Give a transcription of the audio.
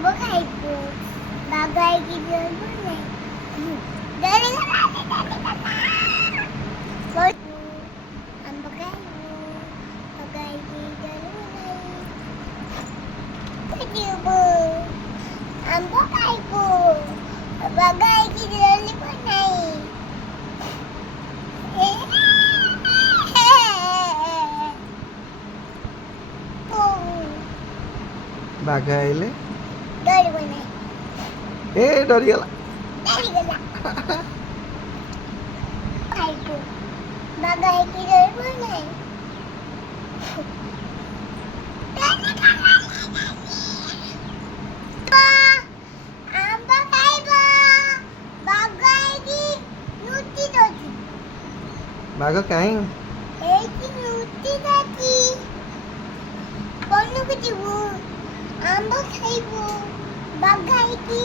ଆମ୍ବ ଖାଇବୁ ବାଘ ହେଇକି ରହିବୁ ନାହିଁ ଡରିଗଲା ଆମ୍ବ ଖାଇବୁ ବାଘ ହେଇକି ଡରିବୁ ନାହିଁ ଯିବୁ ଆମ୍ବ ଖାଇବୁ ବାଘ ହେଇକି ଡରିବୁ ନାହିଁ ବାଘ ଆଇଲେ ଡରିବୁ ନାହିଁ ଏ ଡରିଗଲା ଡରିଗଲା ଖାଇବୁ ବାଘ ହେଇକି ଡରିବୁ ନାହିଁ ଆମ୍ବ ଖାଇବ ବାଘ ହେଇକି ଲୁଚି ଦଉଛି ବାଘ କାହିଁ ଏଇଠି ଲୁଚି ଦଉଛି ବନକୁ ଯିବୁ ଆମ୍ବ ଖାଇବୁ ବାଘ ହେଇକି